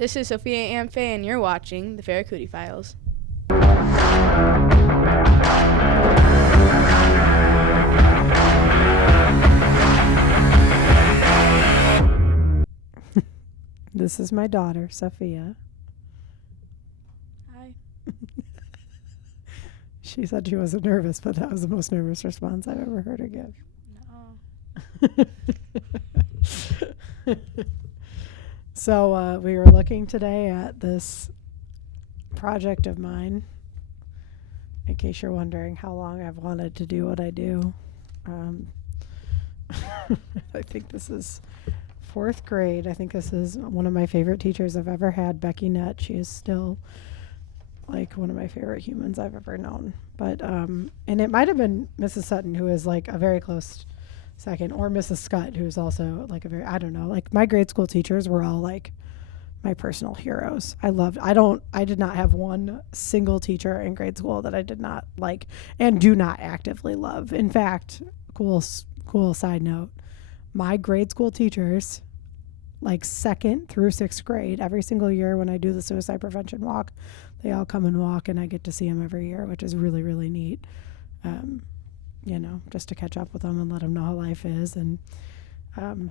This is Sophie and Faye, and you're watching the Ferracuti Files. This is my daughter, Sophia. Hi. She said she wasn't nervous, but that was the most nervous response I've ever heard her give. No. So we were looking today at this project of mine. In case you're wondering how long I've wanted to do what I do. I think this is 4th grade. I think this is one of my favorite teachers I've ever had, Becky Nutt. She is still like one of my favorite humans I've ever known. But and it might have been Mrs. Sutton, who is like a very close second, or Mrs. Scott, who's also like a very, I don't know, like my grade school teachers were all like my personal heroes. I did not have one single teacher in grade school that I did not like and do not actively love. In fact, cool side note, my grade school teachers, like 2nd through 6th grade, every single year when I do the suicide prevention walk, they all come and walk, and I get to see them every year, which is really, really neat. Just to catch up with them and let them know how life is. And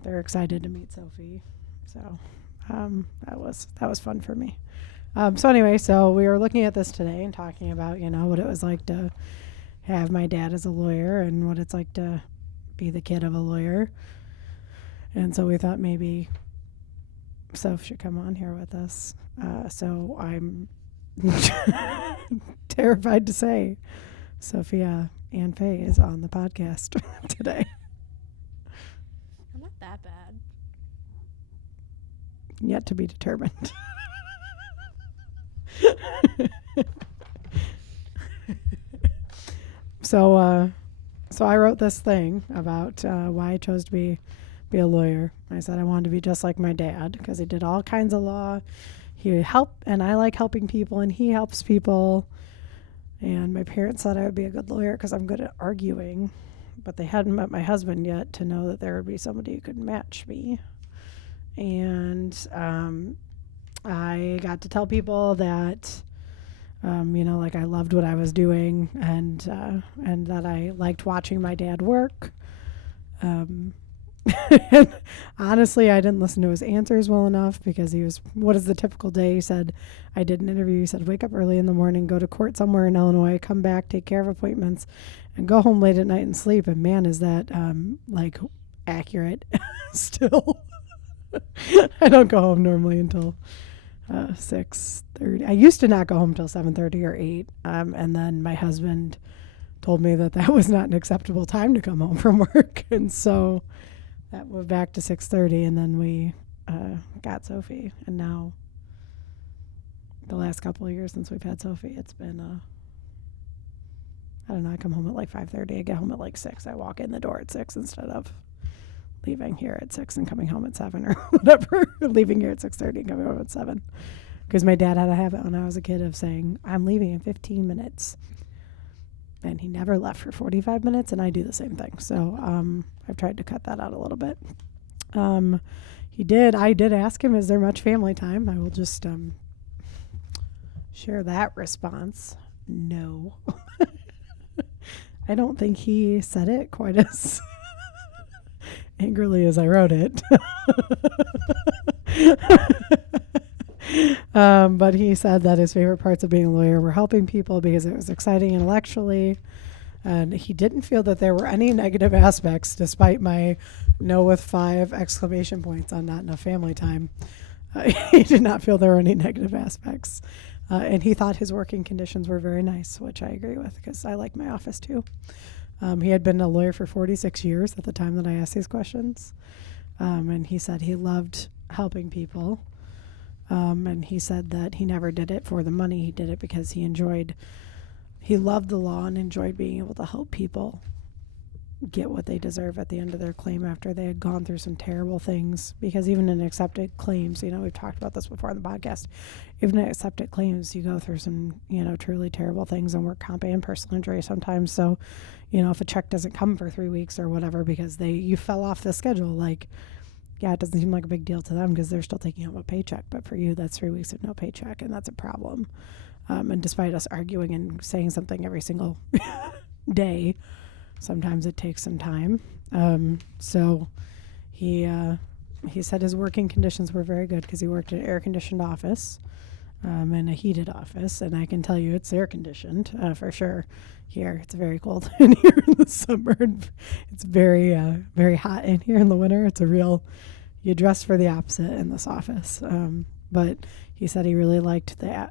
they're excited to meet Sophie. So that was fun for me. So we were looking at this today and talking about, what it was like to have my dad as a lawyer and what it's like to be the kid of a lawyer. And so we thought maybe Soph should come on here with us. So I'm terrified to say Sophia and Faye is on the podcast today. I'm not that bad. Yet to be determined. So I wrote this thing about why I chose to be a lawyer. I said I wanted to be just like my dad because he did all kinds of law. He would help, and I like helping people, and he helps people. And my parents thought I would be a good lawyer because I'm good at arguing, but they hadn't met my husband yet to know that there would be somebody who could match me. And I got to tell people that, I loved what I was doing, and that I liked watching my dad work. And honestly, I didn't listen to his answers well enough because he was, what is the typical day? He said, I did an interview. He said, wake up early in the morning, go to court somewhere in Illinois, come back, take care of appointments, and go home late at night and sleep. And man, is that accurate still. I don't go home normally until 6:30. I used to not go home till 7:30 or 8. And then my husband told me that was not an acceptable time to come home from work. And so that went back to 6:30, and then we got Sophie. And now the last couple of years since we've had Sophie, it's been, I don't know, I come home at like 5:30. I get home at like 6. I walk in the door at 6 instead of leaving here at 6 and coming home at 7 or whatever. Leaving here at 6:30 and coming home at 7. Because my dad had a habit when I was a kid of saying, I'm leaving in 15 minutes. And he never left for 45 minutes, and I do the same thing. So I've tried to cut that out a little bit. I did ask him, is there much family time? I will just share that response. No. I don't think he said it quite as angrily as I wrote it. But he said that his favorite parts of being a lawyer were helping people because it was exciting intellectually. And he didn't feel that there were any negative aspects, despite my no with 5 exclamation points on not enough family time. He did not feel there were any negative aspects. And he thought his working conditions were very nice, which I agree with because I like my office too. He had been a lawyer for 46 years at the time that I asked these questions. And he said he loved helping people. And he said that he never did it for the money. He did it because he loved the law and enjoyed being able to help people get what they deserve at the end of their claim after they had gone through some terrible things. Because even in accepted claims, we've talked about this before on the podcast, even in accepted claims, you go through some, truly terrible things and work comp and personal injury sometimes. So, if a check doesn't come for 3 weeks or whatever because you fell off the schedule, like yeah, it doesn't seem like a big deal to them because they're still taking home a paycheck. But for you, that's 3 weeks of no paycheck, and that's a problem. And despite us arguing and saying something every single day, sometimes it takes some time. So he said his working conditions were very good because he worked in an air-conditioned office and a heated office. And I can tell you it's air-conditioned for sure. Here, it's very cold in here in the summer. It's very, very hot in here in the winter. It's a real, you dress for the opposite in this office. But he said he really liked the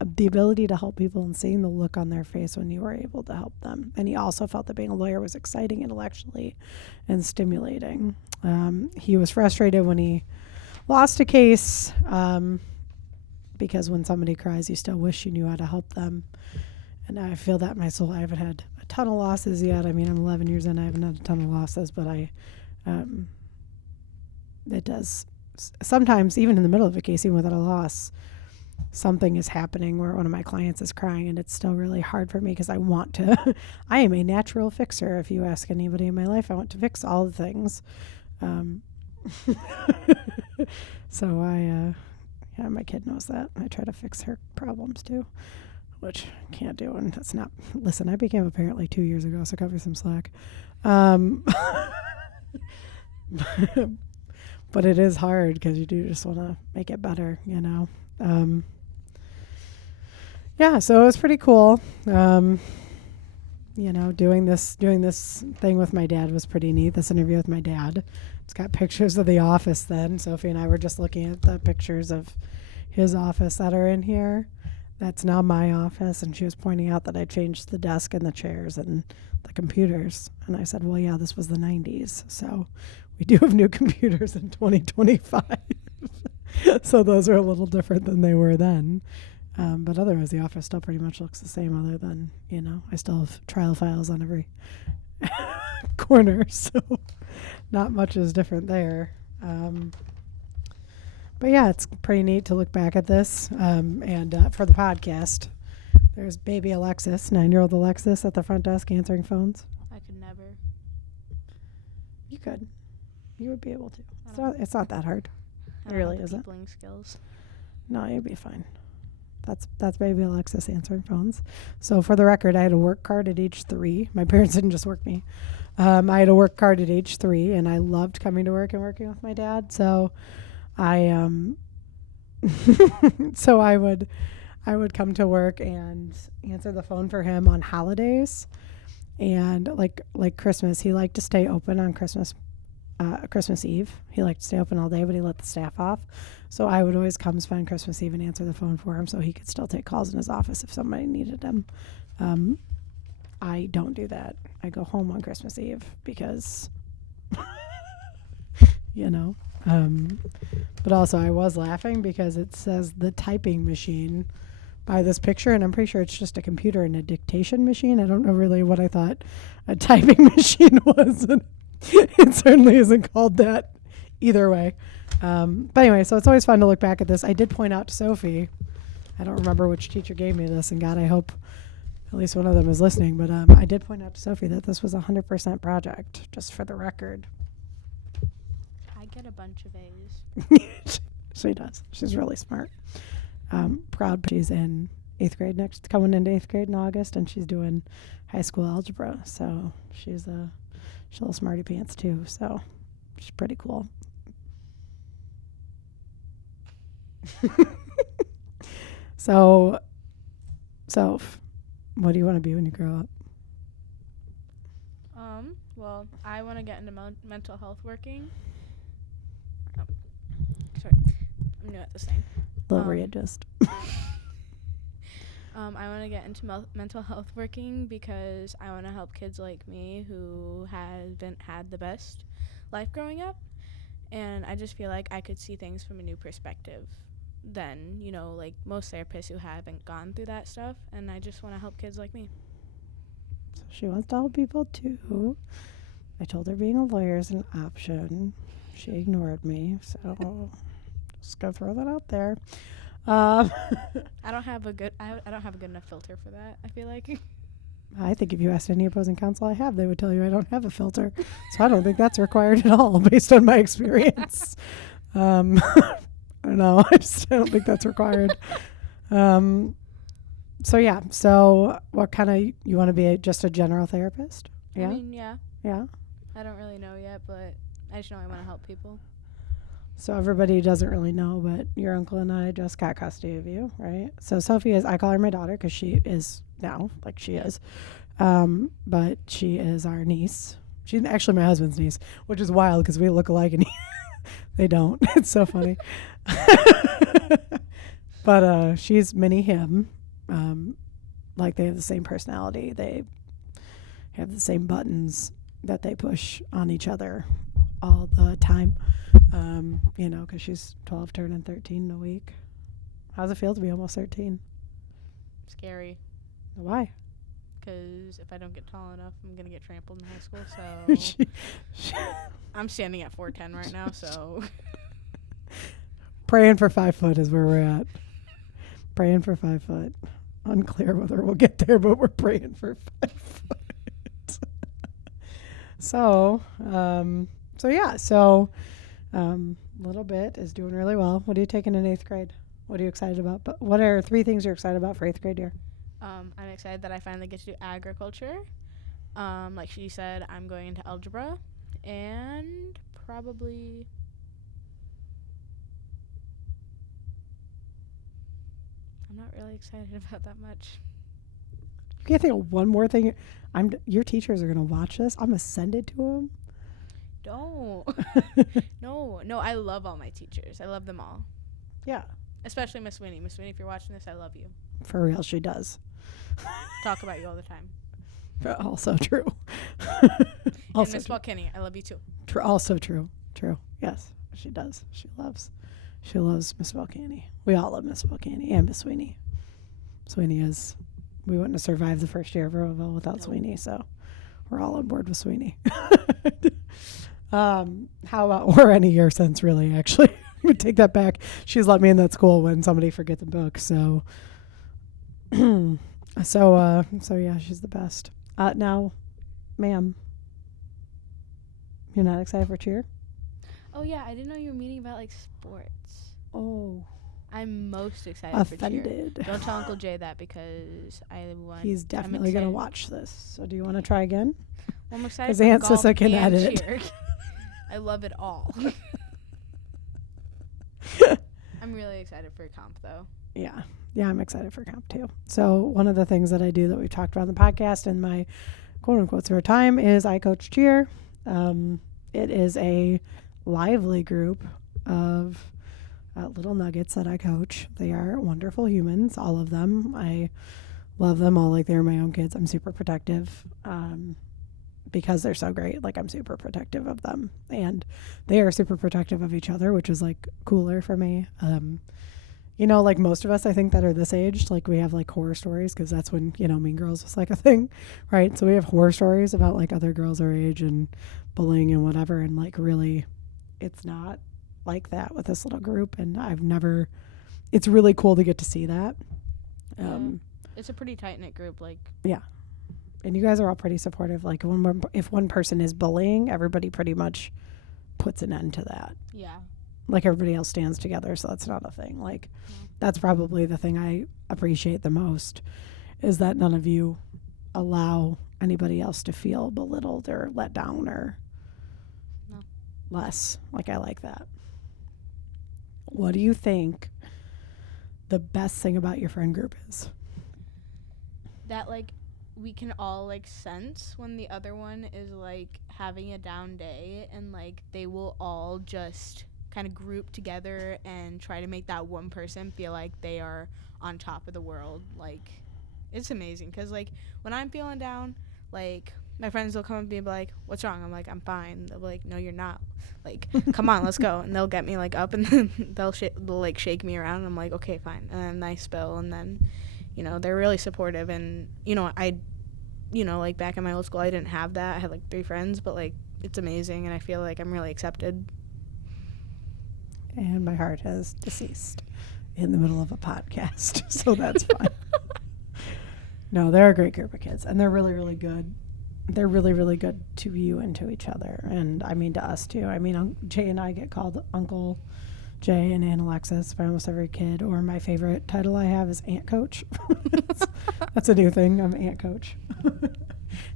ability to help people and seeing the look on their face when you were able to help them. And he also felt that being a lawyer was exciting intellectually and stimulating. He was frustrated when he lost a case because when somebody cries, you still wish you knew how to help them. And I feel that in my soul. I haven't had a ton of losses yet. I mean, I'm 11 years in. I haven't had a ton of losses, but it does sometimes, even in the middle of a case, even without a loss, something is happening where one of my clients is crying, and it's still really hard for me because I want to. I am a natural fixer. If you ask anybody in my life, I want to fix all the things. So yeah, my kid knows that. I try to fix her problems too, which I can't do. And that's not, listen, I became a parent like 2 years ago, so cut me some slack. But it is hard because you do just want to make it better, you know. Yeah, so it was pretty cool. You know, doing this thing with my dad was pretty neat. This interview with my dad. It's got pictures of the office then. Sophie and I were just looking at the pictures of his office that are in here. That's now my office, and she was pointing out that I changed the desk and the chairs and the computers. And I said, well, yeah, this was the 90s, so we do have new computers in 2025. So those are a little different than they were then. But otherwise, the office still pretty much looks the same, other than, you know, I still have trial files on every corner, so not much is different there. But yeah, it's pretty neat to look back at this. And for the podcast, there's baby Alexis, 9-year-old Alexis, at the front desk answering phones. I could never. You could. You would be able to. It's not that hard. It really isn't. Peopling skills. No, you'd be fine. That's baby Alexis answering phones. So for the record, I had a work card at age 3. My parents didn't just work me. I had a work card at age 3, and I loved coming to work and working with my dad. So I so I would come to work and answer the phone for him on holidays, and like Christmas. He liked to stay open on Christmas Eve. He liked to stay open all day, but he let the staff off. So I would always come spend Christmas Eve and answer the phone for him so he could still take calls in his office if somebody needed him. I don't do that. I go home on Christmas Eve because, you know. But also I was laughing because it says the typing machine by this picture, and I'm pretty sure it's just a computer and a dictation machine. I don't know really what I thought a typing machine was. And it certainly isn't called that either way. But anyway, so it's always fun to look back at this. I did point out to Sophie, I don't remember which teacher gave me this, and God, I hope at least one of them is listening, but I did point out to Sophie that this was a 100% project, just for the record. I get a bunch of A's. She does. She's really smart. Proud. She's in 8th grade coming into 8th grade in August, and she's doing high school algebra. So she's a little smarty pants too. So she's pretty cool. So, what do you want to be when you grow up? Well, I want to get into mental health working. Sorry, I'm new at this thing. Little readjust. I want to get into mental health working because I want to help kids like me who haven't had the best life growing up, and I just feel like I could see things from a new perspective than, you know, like most therapists who haven't gone through that stuff, and I just want to help kids like me. So she wants to help people too. I told her being a lawyer is an option. She ignored me, so just gonna throw that out there. I don't have a good enough filter for that, I feel like. I think if you asked any opposing counsel I have, they would tell you I don't have a filter. So I don't think that's required at all based on my experience. I don't know. I don't think that's required. So yeah. So what kind of, you want to be just a general therapist? Yeah. I mean, yeah. Yeah. I don't really know yet, but I just know I want to help people. So everybody doesn't really know, but your uncle and I just got custody of you, right? So Sophie is, I call her my daughter because she is now, like she is. But she is our niece. She's actually my husband's niece, which is wild because we look alike and they don't. It's so funny. But she's mini him. Like they have the same personality. They have the same buttons that they push on each other all the time. You know, because she's 12 turning 13 in a week. How's it feel to be almost 13? Scary. Why? Because if I don't get tall enough, I'm going to get trampled in high school. So I'm standing at 4'10" right now, so. Praying for 5 foot is where we're at. Praying for 5 foot. Unclear whether we'll get there, but we're praying for 5 foot. So yeah. So, little bit is doing really well. What are you taking in 8th grade? What are you excited about? But what are 3 things you're excited about for 8th grade year? I'm excited that I finally get to do agriculture. Like she said, I'm going into algebra and probably I'm not really excited about that much. You can't think of one more thing. Your teachers are going to watch this. I'm going to send it to them. Don't. No, I love all my teachers. I love them all. Yeah. Especially Miss Winnie. Miss Winnie, if you're watching this, I love you. For real, she does. Talk about you all the time. Also true. Also and Miss Balkany, I love you too. Also true. True. Yes, she does. She loves Miss Balkany. We all love Miss Balkany and Miss Sweeney. Sweeney is, we wouldn't have survived the first year of Roosevelt without Sweeney, so we're all on board with Sweeney. How about, or any year since, really, actually. I'm going to take that back. She's let me in that school when somebody forgets the book, so. So yeah, she's the best. Now, ma'am, you're not excited for cheer? Oh, yeah, I didn't know you were meeting about, like, sports. Oh. I'm most excited Offended. for cheer. Don't tell Uncle Jay that because I want. He's definitely going to watch this. So do you want to try again? Well, I'm excited for Aunt golf Sissa can and edit. Cheer. I love it all. I'm really excited for comp, though. Yeah. Yeah, I'm excited for comp, too. So one of the things that I do that we've talked about on the podcast and my quote-unquote spare time is I coach cheer. It is a lively group of little nuggets that I coach. They are wonderful humans, all of them. I love them all like they're my own kids. I'm super protective because they're so great. Like, I'm super protective of them. And they are super protective of each other, which is, like, cooler for me. You know, like most of us, I think, that are this age, like, we have, like, horror stories because that's when, you know, Mean Girls was, like, a thing, right? So we have horror stories about, like, other girls our age and bullying and whatever. And, like, really, it's not like that with this little group. And it's really cool to get to see that. It's a pretty tight-knit group, like. Yeah. And you guys are all pretty supportive. Like, if one person is bullying, everybody pretty much puts an end to that. Yeah. Like, everybody else stands together, so that's not a thing. Like, that's probably the thing I appreciate the most, is that none of you allow anybody else to feel belittled or let down or less. Like, I like that. What do you think the best thing about your friend group is? That, like, we can all, like, sense when the other one is, like, having a down day, and, like, they will all just kind of group together and try to make that one person feel like they are on top of the world. Like, it's amazing because, like, when I'm feeling down, like, my friends will come up to me and be like, what's wrong? I'm like, I'm fine. They'll be like, no, you're not. Like, come on, let's go. And they'll get me, like, up, and then they'll like, shake me around. And I'm like, okay, fine. And then I spill, and then, you know, they're really supportive. And, you know, like, back in my old school, I didn't have that. I had, like, 3 friends, but, like, it's amazing, and I feel like I'm really accepted. And my heart has deceased in the middle of a podcast, so that's fine. No, they're a great group of kids, and they're really, really good. They're really, really good to you and to each other, and I mean to us too. I mean, Jay and I get called Uncle Jay and Aunt Alexis by almost every kid, or my favorite title I have is Aunt Coach. That's a new thing. I'm Aunt Coach.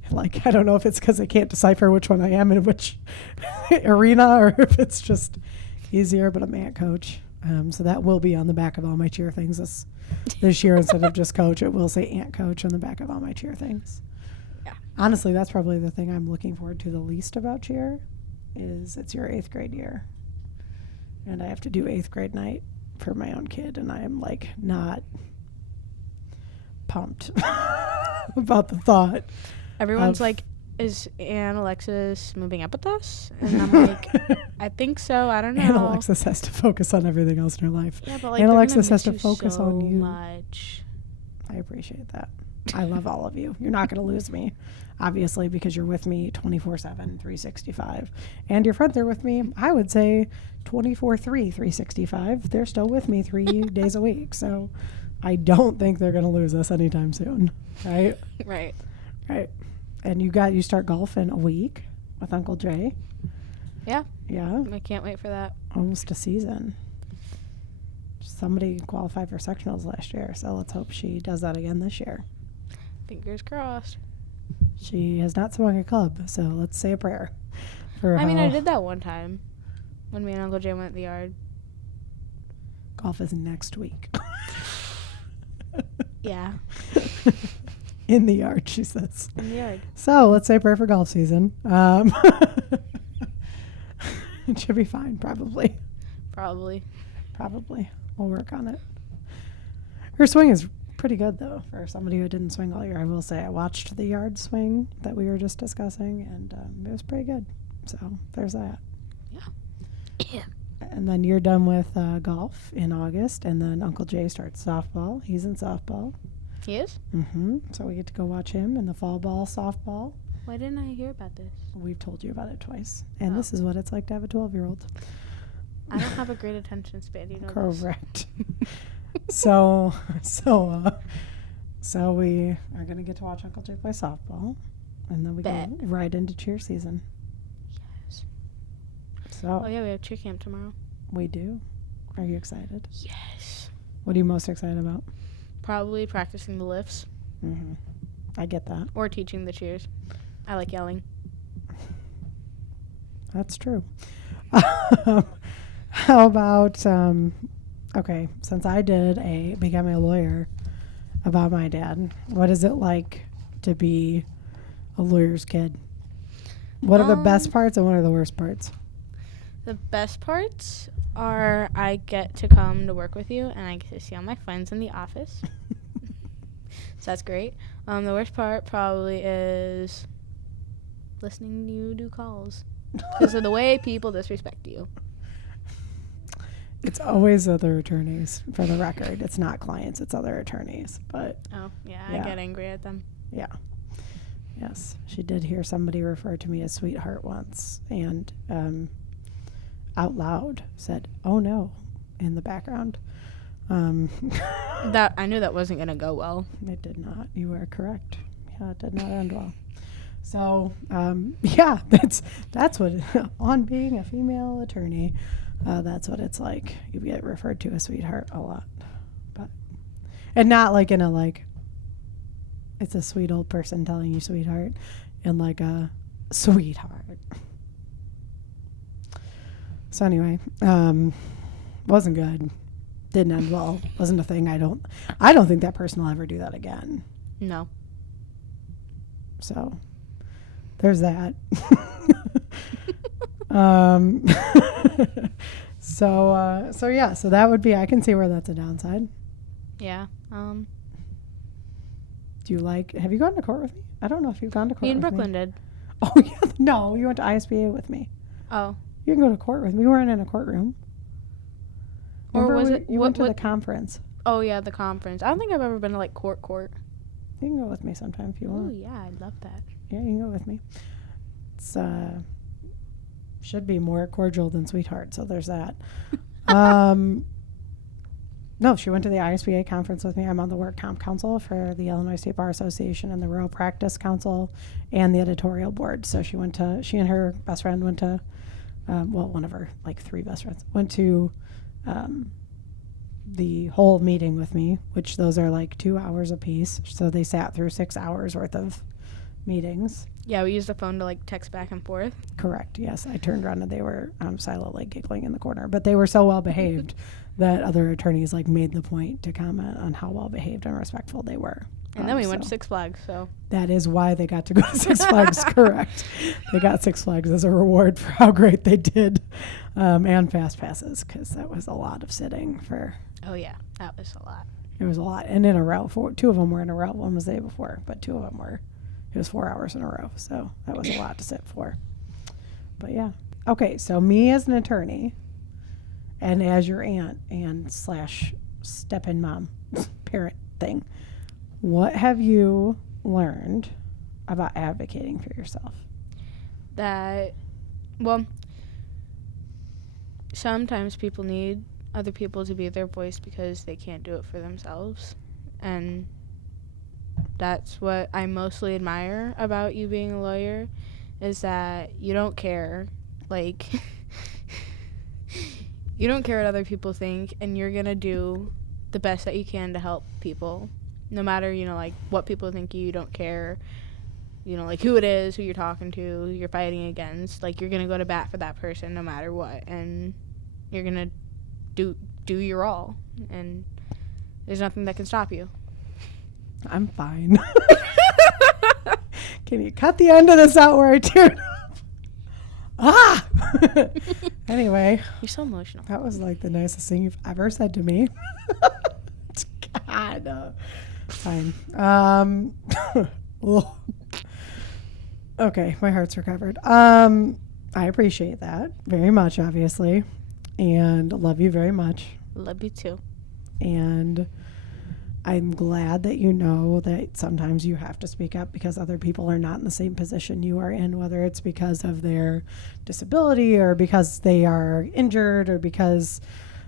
Like, I don't know if it's because I can't decipher which one I am in which arena, or if it's just easier, but I'm Aunt Coach. So that will be on the back of all my cheer things this year. Instead of just Coach, it will say Aunt Coach on the back of all my cheer things. Yeah. Honestly, that's probably the thing I'm looking forward to the least about cheer is it's your 8th grade year. And I have to do 8th grade night for my own kid, and I am like not pumped about the thought. Everyone's like, is Aunt Alexis moving up with us? And I'm like, I think so. I don't know. Aunt Alexis has to focus on everything else in her life. Yeah, but like, Aunt they're Alexis gonna has to miss focus so on you. much. I appreciate that. I love all of you. You're not going to lose me, obviously, because you're with me 24/7, 365. And your friends are with me, I would say 24/3, 365. They're still with me 3 days a week. So I don't think they're going to lose us anytime soon. Right? Right. Right. And you start golf in a week with Uncle Jay. Yeah. Yeah. I can't wait for that. Almost a season. Somebody qualified for sectionals last year, so let's hope she does that again this year. Fingers crossed. She has not swung a club, so let's say a prayer. I mean, I did that one time when me and Uncle Jay went to the yard. Golf is next week. Yeah. In the yard, she says. In the yard. So let's say a prayer for golf season. It should be fine, probably. Probably. We'll work on it. Her swing is pretty good, though, for somebody who didn't swing all year. I will say I watched the yard swing that we were just discussing, and it was pretty good. So there's that. Yeah. And then you're done with golf in August, and then Uncle Jay starts softball. He's in softball. He is? Mm-hmm. So we get to go watch him in the fall ball, softball. Why didn't I hear about this? We've told you about it twice. And Oh. this is what it's like to have a 12-year-old. I don't have a great attention span, you know. Correct. So we are going to get to watch Uncle Jay play softball. And then we go right into cheer season. Yes. So Oh, yeah, we have cheer camp tomorrow. we do. Are you excited? Yes. What are you most excited about? Probably practicing the lifts Mm-hmm. I get that. or teaching the cheers. I like yelling. That's true. How about, okay, since I did becoming a lawyer about my dad, what is it like to be a lawyer's kid? What are the best parts and what are the worst parts? The best parts are I get to come to work with you and I get to see all my friends in the office. So that's great. The worst part probably is listening to you do calls because of the way people disrespect you. It's always other attorneys, for the record. It's not clients, it's other attorneys. But Oh, yeah, Yeah. I get angry at them. yeah. Yes. She did hear somebody refer to me as sweetheart once and out loud said, "Oh no," in the background. That I knew that wasn't going to go well. It did not. You are correct. Yeah, it did not end well. So, yeah, that's what, on being a female attorney, that's what it's like. You get referred to as sweetheart a lot. And not like in a, like, it's a sweet old person telling you sweetheart, and like a sweetheart. So anyway, wasn't good. Didn't end well. Wasn't a thing. I don't think that person will ever do that again. No. So there's that. So yeah, so that would be, I can see where that's a downside. Yeah. Do you have you gone to court with me? I don't know if you've gone to court Me and with Brooklyn me. did. Oh yeah, no, you went to ISBA with me. Oh. You can go to court with me. We weren't in a courtroom. Or Remember was it? you went to the conference. Oh, yeah, the conference. I don't think I've ever been to, like, court. You can go with me sometime if you Oh, want. yeah, I'd love that. Yeah, you can go with me. It's should be more cordial than sweetheart, so there's that. No, she went to the ISBA conference with me. I'm on the work comp council for the Illinois State Bar Association and the Rural Practice Council and the editorial board. So she and her best friend went to, one of her like 3 best friends went to the whole meeting with me, which those are like 2 hours apiece. So they sat through 6 hours worth of meetings. Yeah, we used the phone to like text back and forth. Correct. Yes. I turned around and they were silently giggling in the corner, but they were so well behaved that other attorneys like made the point to comment on how well behaved and respectful they were. And then we went to Six Flags, so. That is why they got to go to Six Flags, correct. They got Six Flags as a reward for how great they did, and fast passes, because that was a lot of sitting for. Oh, yeah, that was a lot. It was a lot. And in a row, 2 of them were in a row. One was the day before, but 2 of them were. It was 4 hours in a row, so that was a lot to sit for. But yeah. Okay, so me as an attorney and as your aunt and / step-in mom parent thing, what have you learned about advocating for yourself? That, well, sometimes people need other people to be their voice because they can't do it for themselves. And that's what I mostly admire about you being a lawyer, is that you don't care. Like, you don't care what other people think, and you're going to do the best that you can to help people. No matter, like, what people think you don't care, like, who it is, who you're talking to, who you're fighting against. Like, you're going to go to bat for that person no matter what, and you're going to do your all, and there's nothing that can stop you. I'm fine. Can you cut the end of this out where I tear it up? Ah! Anyway. You're so emotional. That was like the nicest thing you've ever said to me. God. Fine. Okay, my heart's recovered. I appreciate that very much, obviously. And love you very much. Love you too. And I'm glad that you know that sometimes you have to speak up because other people are not in the same position you are in, whether it's because of their disability or because they are injured or because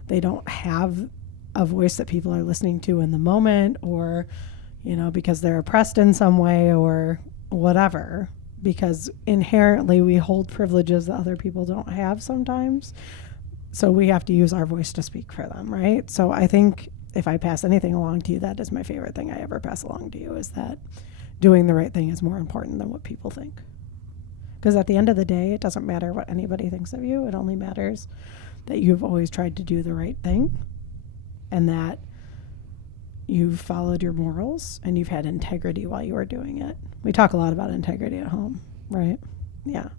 they don't have a voice that people are listening to in the moment, or, because they're oppressed in some way or whatever, because inherently we hold privileges that other people don't have sometimes. So we have to use our voice to speak for them, right? So I think if I pass anything along to you, that is my favorite thing I ever pass along to you, is that doing the right thing is more important than what people think. Because at the end of the day, it doesn't matter what anybody thinks of you. It only matters that you've always tried to do the right thing and that you've followed your morals and you've had integrity while you were doing it. We talk a lot about integrity at home, right? Yeah.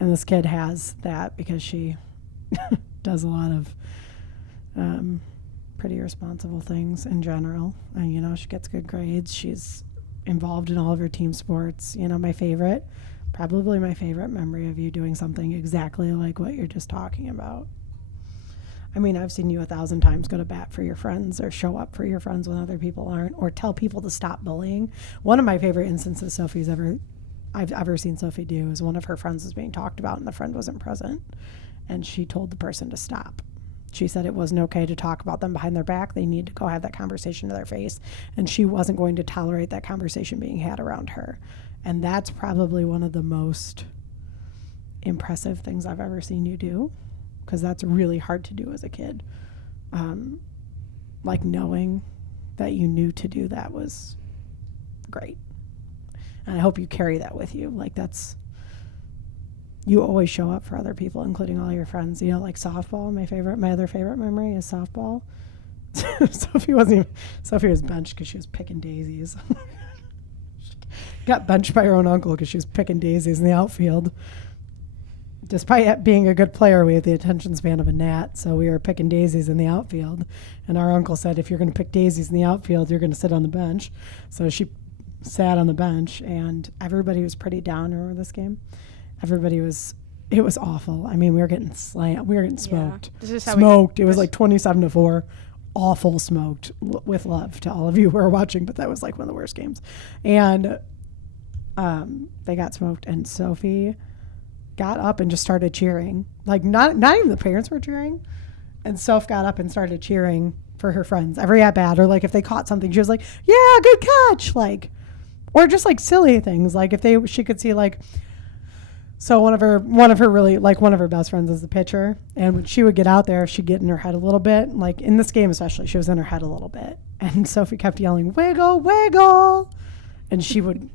And this kid has that because she does a lot of pretty responsible things in general. And, she gets good grades. She's involved in all of her team sports. Probably my favorite memory of you doing something exactly like what you're just talking about. I mean, I've seen you 1,000 times go to bat for your friends or show up for your friends when other people aren't, or tell people to stop bullying. One of my favorite instances I've ever seen Sophie do is one of her friends was being talked about and the friend wasn't present. And she told the person to stop. She said it wasn't okay to talk about them behind their back. They need to go have that conversation to their face. And she wasn't going to tolerate that conversation being had around her. And that's probably one of the most impressive things I've ever seen you do, because that's really hard to do as a kid. Like, knowing that you knew to do that was great. And I hope you carry that with you. Like, you always show up for other people, including all your friends. Like softball. My other favorite memory is softball. Sophie was benched because she was picking daisies. Got benched by her own uncle because she was picking daisies in the outfield. Despite being a good player, we had the attention span of a gnat, so we were picking daisies in the outfield. And our uncle said, if you're going to pick daisies in the outfield, you're going to sit on the bench. So she sat on the bench, and everybody was pretty down. Remember this game? It was awful. I mean, we were getting slammed. We were getting smoked. Yeah. This is how smoked. It was like 27-4. Awful smoked, with love to all of you who are watching, but that was like one of the worst games. And they got smoked, and Sophie got up and just started cheering. Like, not even the parents were cheering. And Soph got up and started cheering for her friends every at bat, or like if they caught something, she was like, yeah, good catch. Like, or just like silly things. Like if she could see like, so one of her best friends is the pitcher. And when she would get out there, she'd get in her head a little bit. Like in this game, especially, she was in her head a little bit. And Sophie kept yelling, wiggle, wiggle. And she would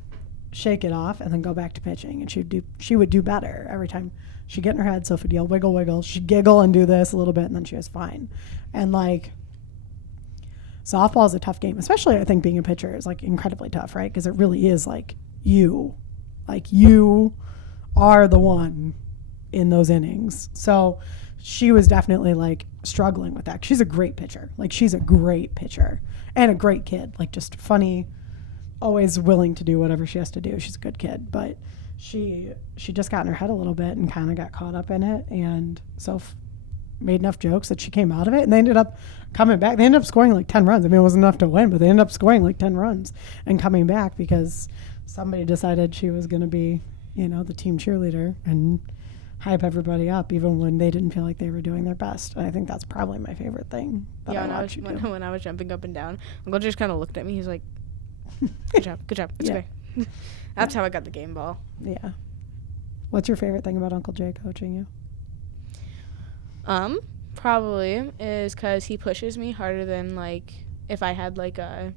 shake it off and then go back to pitching. And she would do better every time she'd get in her head. Sophie would yell, wiggle, wiggle. She'd giggle and do this a little bit, and then she was fine. And like, softball is a tough game, especially I think being a pitcher is like incredibly tough, right? Because it really is like you are the one in those innings. So she was definitely like struggling with that. She's a great pitcher. Like she's a great pitcher and a great kid, like just funny, always willing to do whatever she has to do. She's a good kid, but she just got in her head a little bit and kind of got caught up in it. And Soph made enough jokes that she came out of it, and they ended up coming back. They ended up scoring like 10 runs. I mean, it wasn't enough to win, but they ended up scoring like 10 runs and coming back because somebody decided she was going to be, the team cheerleader and hype everybody up even when they didn't feel like they were doing their best. And I think that's probably my favorite thing. When I was jumping up and down, Uncle just kind of looked at me. He's like, good job, it's okay. That's how I got the game ball. Yeah. What's your favorite thing about Uncle Jay coaching you? Probably is because he pushes me harder than like if I had like a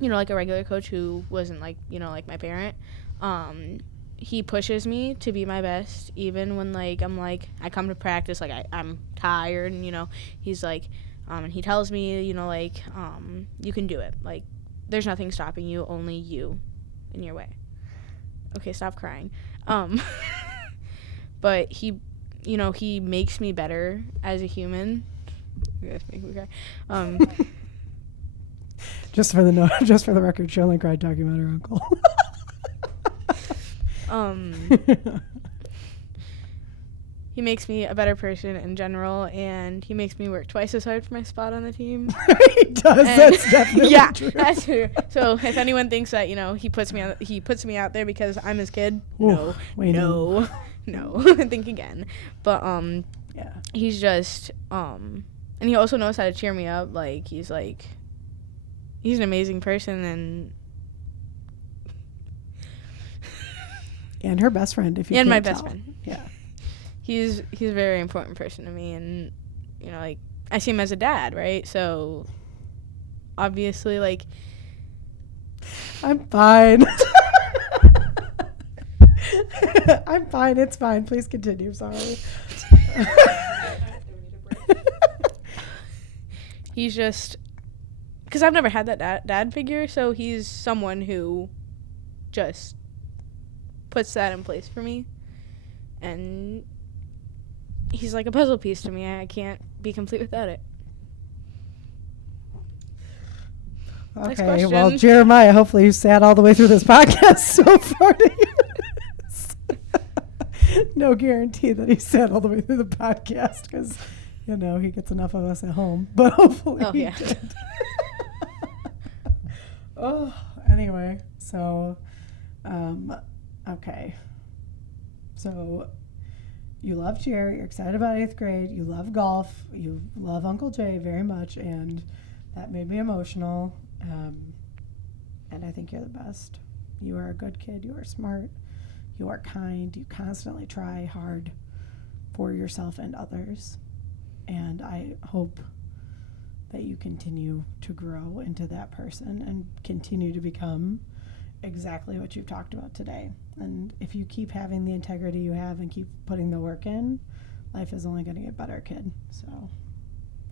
regular coach who wasn't like like my parent. He pushes me to be my best even when like I'm like I come to practice like I'm tired, and he's like and he tells me you can do it, like there's nothing stopping you, only you in your way. Okay, stop crying. But he makes me better as a human. You guys make me cry. Just for the record, she only cried talking about her uncle. He makes me a better person in general, and he makes me work twice as hard for my spot on the team. He does. And that's definitely true. That's true. So if anyone thinks that he puts me out there because I'm his kid, no, think again. But yeah, he's just and he also knows how to cheer me up. Like he's an amazing person, and her best friend. If you and can't my tell. best friend. Yeah. He's a very important person to me, and like I see him as a dad, right? So obviously, like I'm fine. I'm fine. It's fine. Please continue. Sorry. He's just because I've never had that dad figure, so he's someone who just puts that in place for me, and he's like a puzzle piece to me. I can't be complete without it. Okay, well, Jeremiah, hopefully you sat all the way through this podcast so far to hear this. No guarantee that he sat all the way through the podcast because, he gets enough of us at home. But hopefully he did. Anyway, so, okay. So you love cheer, you're excited about 8th grade, you love golf, you love Uncle Jay very much, and that made me emotional. And I think you're the best. You are a good kid, you are smart, you are kind, you constantly try hard for yourself and others. And I hope that you continue to grow into that person and continue to become exactly what you've talked about today. And if you keep having the integrity you have and keep putting the work in, life is only going to get better, kid. So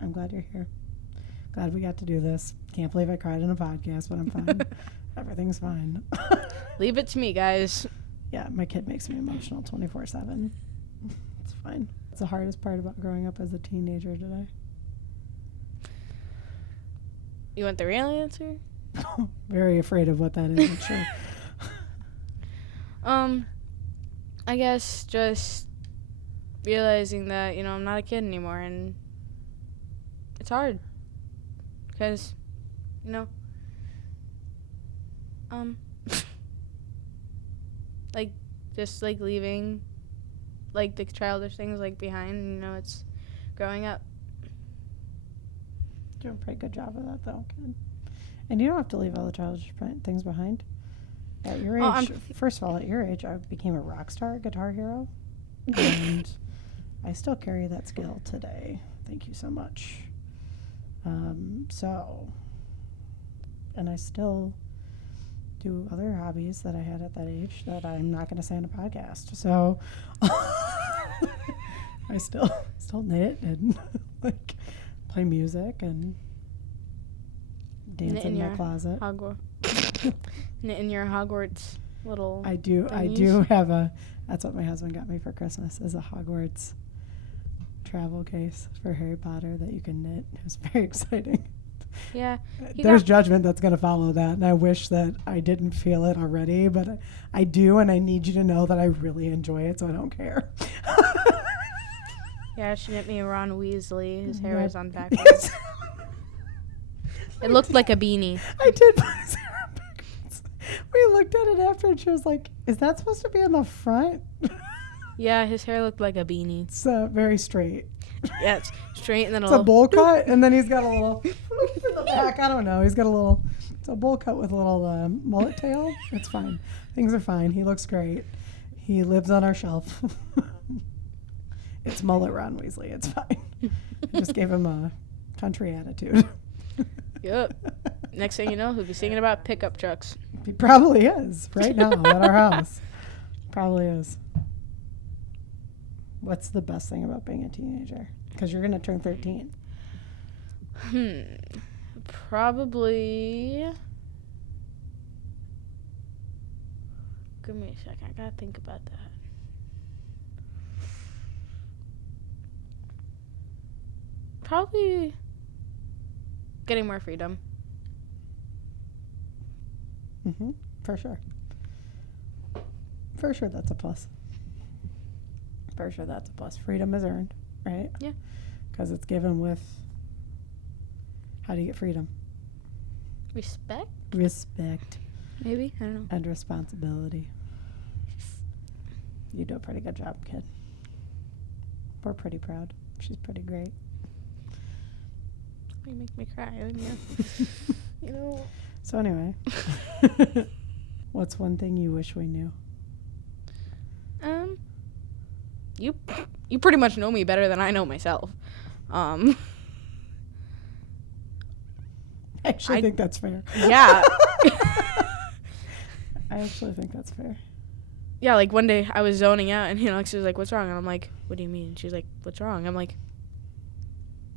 I'm glad you're here. Glad we got to do this. Can't believe I cried in a podcast, but I'm fine. Everything's fine. Leave it to me, guys. Yeah, my kid makes me emotional 24/7. It's fine. It's the hardest part about growing up as a teenager today. You want the real answer? Very afraid of what that is, I'm sure. I guess just realizing that, I'm not a kid anymore, and it's hard. Because, like, just, like, leaving, like, the childish things, like, behind, it's growing up. Doing a pretty good job of that, though, kid. And you don't have to leave all the childish things behind. At your age, first of all, at your age, I became a rock star, guitar hero. And I still carry that skill today. Thank you so much. And I still do other hobbies that I had at that age that I'm not going to say on a podcast. So I still knit and like play music and dance in my closet. Knit in your Hogwarts little. I do have that's what my husband got me for Christmas, is a Hogwarts travel case for Harry Potter that you can knit. It was very exciting. Yeah. There's judgment that's going to follow that, and I wish that I didn't feel it already, but I do, and I need you to know that I really enjoy it, so I don't care. Yeah, she knit me a Ron Weasley. His hair was on backwards. It looked like a beanie. I did put his hair on backwards. We looked at it after, and she was like, is that supposed to be in the front? Yeah, his hair looked like a beanie. It's very straight. Yeah, it's straight and then it's a bowl cut, and then he's got a little in the back. I don't know. He's got it's a bowl cut with a little mullet tail. It's fine. Things are fine. He looks great. He lives on our shelf. It's mullet Ron Weasley. It's fine. I just gave him a country attitude. Yep. Next thing you know, he'll be singing about pickup trucks. He probably is right now at our house. Probably is. What's the best thing about being a teenager? Because you're going to turn 13. Probably. Give me a second. I got to think about that. Probably getting more freedom. Mm-hmm. For sure. For sure, that's a plus. For sure, that's a plus. Freedom is earned, right? Yeah. Because it's given with. How do you get freedom? Respect? Respect. Maybe? I don't know. And responsibility. You do a pretty good job, kid. We're pretty proud. She's pretty great. You make me cry. You know. So anyway, what's one thing you wish we knew? You pretty much know me better than I know myself. I actually think that's fair. Yeah. I actually think that's fair. Yeah, like one day I was zoning out and Alexis was like, "What's wrong?" And I'm like, "What do you mean?" She's like, "What's wrong?" I'm like,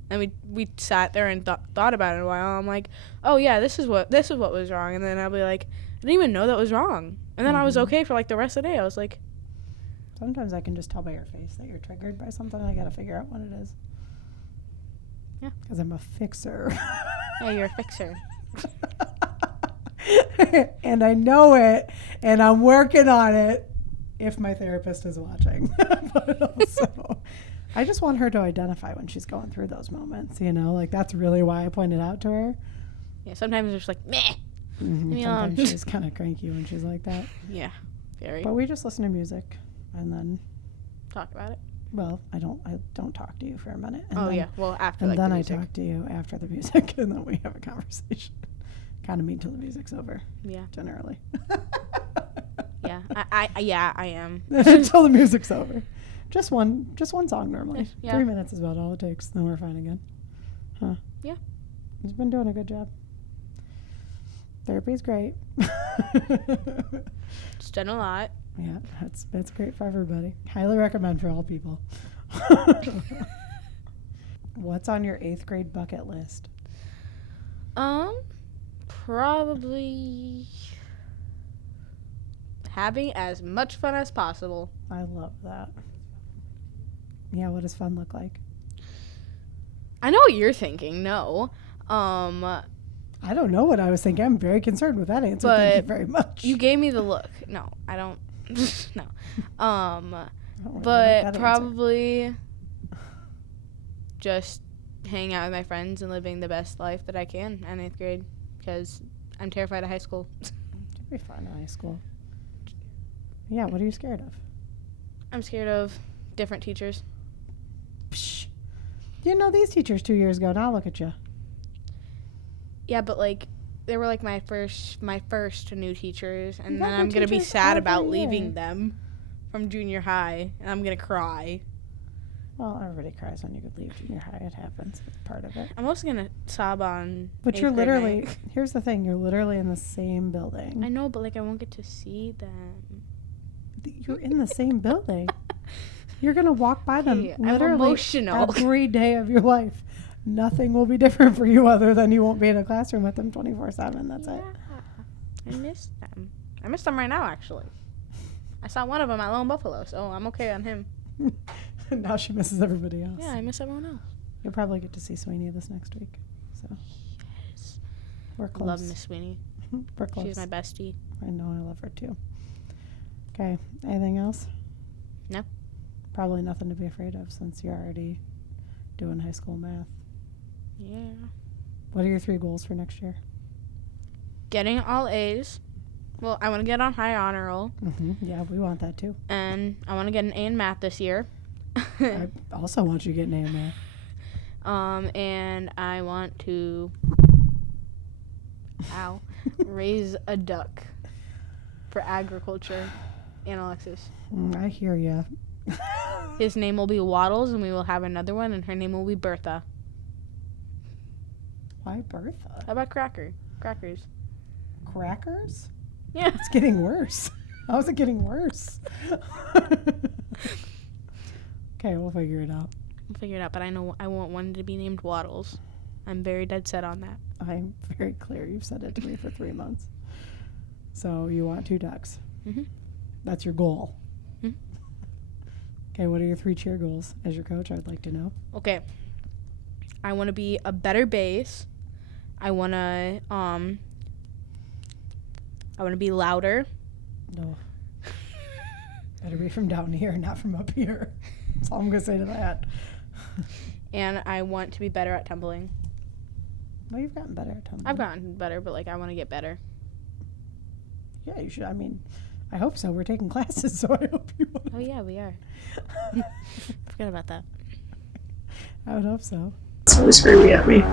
and we sat there and thought about it a while. I'm like, "Oh yeah, this is what was wrong." And then I'll be like, "I didn't even know that was wrong." And then I was okay for like the rest of the day. I was like, sometimes I can just tell by your face that you're triggered by something. I got to figure out what it is. Yeah. Because I'm a fixer. Yeah, you're a fixer. And I know it, and I'm working on it if my therapist is watching. But also, I just want her to identify when she's going through those moments, like that's really why I pointed out to her. Yeah, sometimes it's just like, meh. Mm-hmm. Sometimes she's kind of cranky when she's like that. Yeah, very. But we just listen to music and then talk about it. Well, I don't talk to you for a minute. And then, well, after and like then the I music. talk to you after the music, and then we have a conversation. Kind of mean till the music's over. Yeah. Generally. Yeah, I am. Until the music's over. Just one song normally. Yeah. 3 minutes is about all it takes. Then we're fine again. Huh? Yeah. He's been doing a good job. Therapy's great. It's done a lot. Yeah, that's great for everybody. Highly recommend for all people. What's on your 8th grade bucket list? Probably having as much fun as possible. I love that. Yeah, what does fun look like? I know what you're thinking. No. I don't know what I was thinking. I'm very concerned with that answer. Thank you very much. You gave me the look. No, I don't. No. Really but like probably just hanging out with my friends and living the best life that I can in 8th grade because I'm terrified of high school. It'll be fun in high school. Yeah, what are you scared of? I'm scared of different teachers. Psh. You know these teachers 2 years ago. Now look at you. Yeah, but like they were like my first new teachers, and You then got I'm new gonna be teachers sad every about year. leaving them from junior high, and I'm gonna cry. Well, everybody cries when you could leave junior high. It happens. It's part of it. I'm also gonna sob on. But 8th you're grade literally, night. here's the thing, you're literally in the same building. I know, but like I won't get to see them. You're in the same building. You're going to walk by them Hey, I'm literally emotional. every day of your life. Nothing will be different for you other than you won't be in a classroom with them 24/7. That's it. I miss them. I miss them right now, actually. I saw one of them at Lone Buffalo, so I'm okay on him. Now she misses everybody else. Yeah, I miss everyone else. You'll probably get to see Sweeney this next week. So Yes. we're close. Love Miss Sweeney. We're close. She's my bestie. I know, I love her too. Okay, anything else? No. Probably nothing to be afraid of since you're already doing high school math. Yeah. What are your 3 goals for next year? Getting all A's. Well, I want to get on high honor roll, Yeah, we want that too. and I want to get an A in math this year. I also want you to get an A in math. And I want to raise a duck for agriculture and Alexis. I hear ya. His name will be Waddles, and we will have another one, and her name will be Bertha. Why Bertha? How about Crackers? Crackers? Yeah. It's getting worse. How is it getting worse? Okay, we'll figure it out. We'll figure it out, but I know I want one to be named Waddles. I'm very dead set on that. I'm very clear. You've said it to me for 3 months. So you want 2 ducks. Mhm. That's your goal. Mhm. Okay, what are your 3 cheer goals? As your coach, I'd like to know. Okay. I want to be a better bass. I want to be louder. No. Better be from down here, not from up here. That's all I'm going to say to that. And I want to be better at tumbling. Well, you've gotten better at tumbling. I've gotten better, but like I want to get better. Yeah, you should. I mean, I hope so. We're taking classes, so I hope you want Oh yeah, we are. Forgot about that. I would hope so. Always screaming at me.